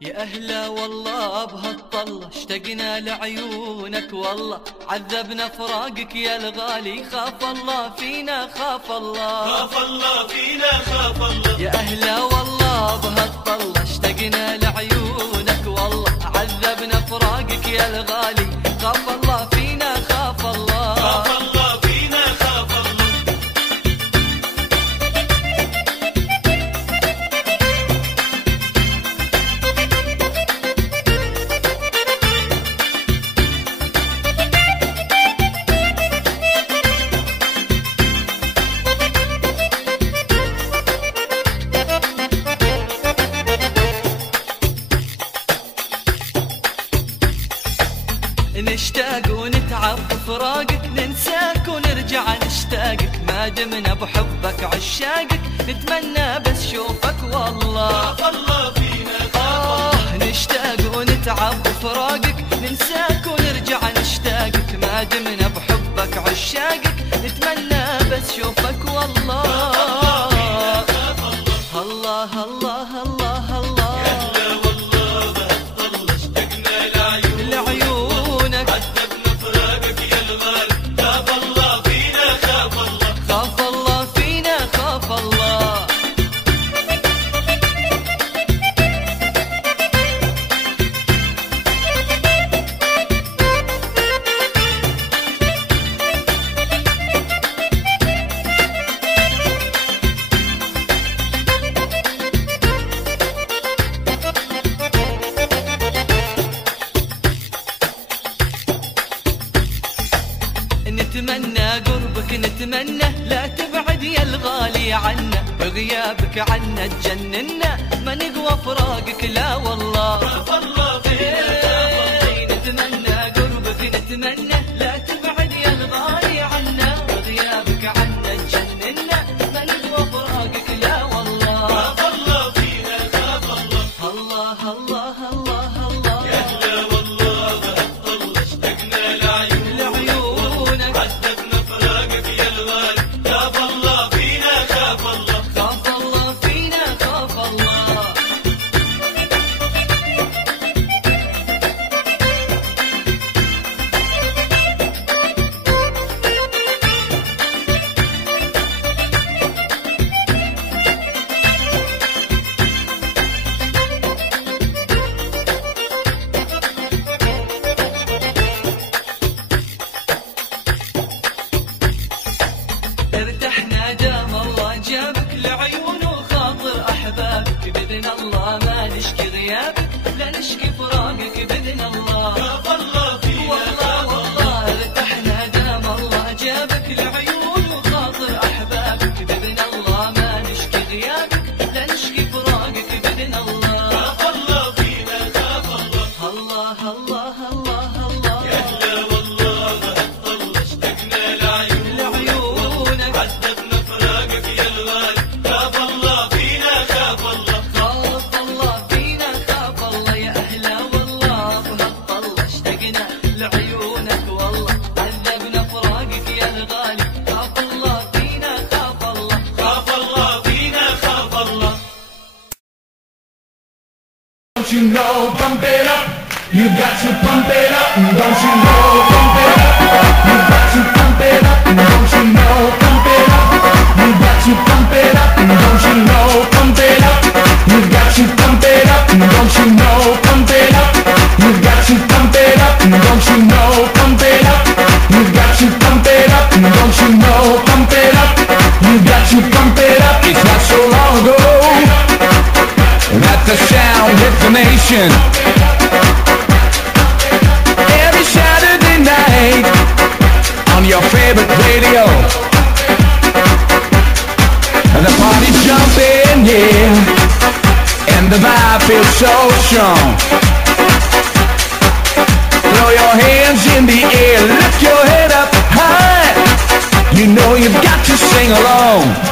يا أهلا والله بهالطلة اشتقنا لعيونك والله عذبنا فراقك يا الغالي خاف الله فينا خاف الله خاف الله فينا خاف الله. يا أهلا والله بهالطلة اشتقنا لعيونك والله عذبنا فراقك يا الغالي خاف الله فينا خاف الله خاف الله فينا خاف الله. نشتاق ونتعب بفراقك ننساك ونرجع نشتاقك ما دمنا بحبك عشاقك نتمنى بس شوفك والله خاف الله فينا خاف الله. نشتاق ونتعب بفراقك ننساك ونرجع نشتاقك ما دمنا بحبك عشاقك نتمنى بس شوفك والله الله الله الله الله. يا أهلا والله بهالطلة اشتقنا لعيونك عذبنا فراقك يا الغالي خاف الله فينا خاف الله. خاف الله فينا خاف الله. نتمنى قربك نتمنى لا تبعد يا الغالي عنا بغيابك عنا تجننا ما نقوى فراقك لا والله خاف الله فينا خاف الله. نتمنى قربك نتمنى لا تبعد يا الغالي عنا بغيابك عنا تجننا ما نقوى فراقك لا والله خاف الله فينا خاف الله. الله الله الله الله. يا أهلا والله بهالطلة اشتقنا لعيونك عذبنا فراقك يا الغالي خاف الله فينا خاف الله. خاف الله فينا خاف الله. ارتحنا دام الله جابك لعيون وخاطر احبابك باذن الله ما نشكي غيابك لا نشكي فراقك باذن الله خاف الله فينا والله والله ارتحنا دام الله جابك لعيون وخاطر احبابك باذن الله ما نشكي غيابك لا نشكي فراقك باذن الله خاف الله فينا خاف الله. الله الله الله الله. يا أهلا والله بهالطلة اشتقنا لعيونك عذبنا فراقك يا الغالي خاف الله فينا خاف الله. خاف الله فينا خاف الله. يا أهلا والله بهالطلة اشتقنا لعيونك والله عذبنا فراقك يا الغالي خاف الله فينا خاف الله. خاف الله فينا خاف الله. Don't you know, pump it up, you got to pump it up, don't you know, pump it up, you got to pump it up, don't you know, pump it up, you got to pump it up, don't you know, pump it up, you got to pump it up, don't you know, pump it up, you got to pump it up, don't you know, pump it up, you got to pump it up, don't you know, pump it up, you got to pump it up, it's not so long ago that the sound hit the nation. Every Saturday night on your favorite radio, the party's jumping, yeah, and the vibe feels so strong. Throw your hands in the air, lift your head up high. You know you've got to sing along.